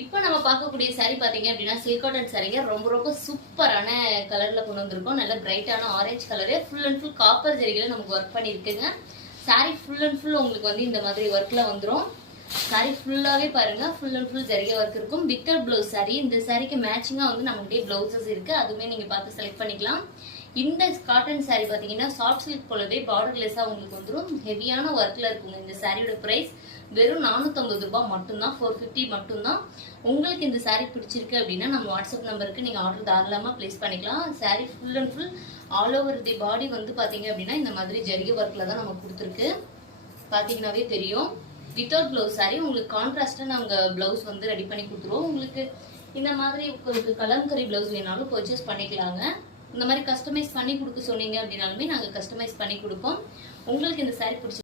இப்போ நம்ம பார்க்கக்கூடிய saree பாத்தீங்க அப்படின்னா சில்க் காட்டன் சாரீங்க ரொம்ப ரொம்ப சூப்பரான கலர்ல கொண்டு வந்திருக்கோம். நல்ல பிரைட்டான orange colour, full and full copper ஜரிகையில நமக்கு ஒர்க் பண்ணியிருக்குங்க. saree ஃபுல் அண்ட் ஃபுல் உங்களுக்கு வந்து இந்த மாதிரி ஒர்க்ல வந்துடும். saree ஃபுல்லாவே பாருங்க, ஃபுல் அண்ட் ஃபுல் ஜரிகை ஒர்க் இருக்கும். Without blouse saree. இந்த சாரிக்கு மேட்சிங்கா வந்து நம்மகிட்ட பிளவுசஸ் இருக்கு, அதுவுமே நீங்க பார்த்து செலக்ட் பண்ணிக்கலாம். இந்த காட்டன் saree பாத்தீங்கன்னா சாஃப்ட் சில்க் போலவே பார்டர்லெஸ்ஸா உங்களுக்கு வந்துடும். ஹெவியான ஒர்க்ல இருக்குங்க. இந்த சாரியோட பிரைஸ் வெறும் 450 ரூபாய் மட்டும்தான், 450 மட்டும்தான். உங்களுக்கு இந்த saree பிடிச்சிருக்கு அப்படின்னா நம்ம வாட்ஸ்அப் நம்பருக்கு நீங்க ஆர்டர் தாராளமா பிளேஸ் பண்ணிக்கலாம். saree full and full all over the body வந்து பாத்தீங்க அப்படின்னா இந்த மாதிரி ஜரிகை ஒர்க்ல தான் நம்ம கொடுத்துருக்கு. பாத்தீங்கன்னாவே தெரியும். Without blouse saree. உங்களுக்கு கான்ட்ராஸ்டா நாங்க பிளவுஸ் வந்து ரெடி பண்ணி கொடுத்துருவோம். உங்களுக்கு இந்த மாதிரி உங்களுக்கு கலம்கரி பிளவுஸ் வேணாலும் பர்ச்சேஸ் பண்ணிக்கலாங்க. இந்த மாதிரி கஸ்டமைஸ் பண்ணி கொடுக்க சொன்னீங்க அப்படின்னாலுமே நாங்க கஸ்டமைஸ் பண்ணி கொடுப்போம். உங்களுக்கு இந்த saree பிடிச்சி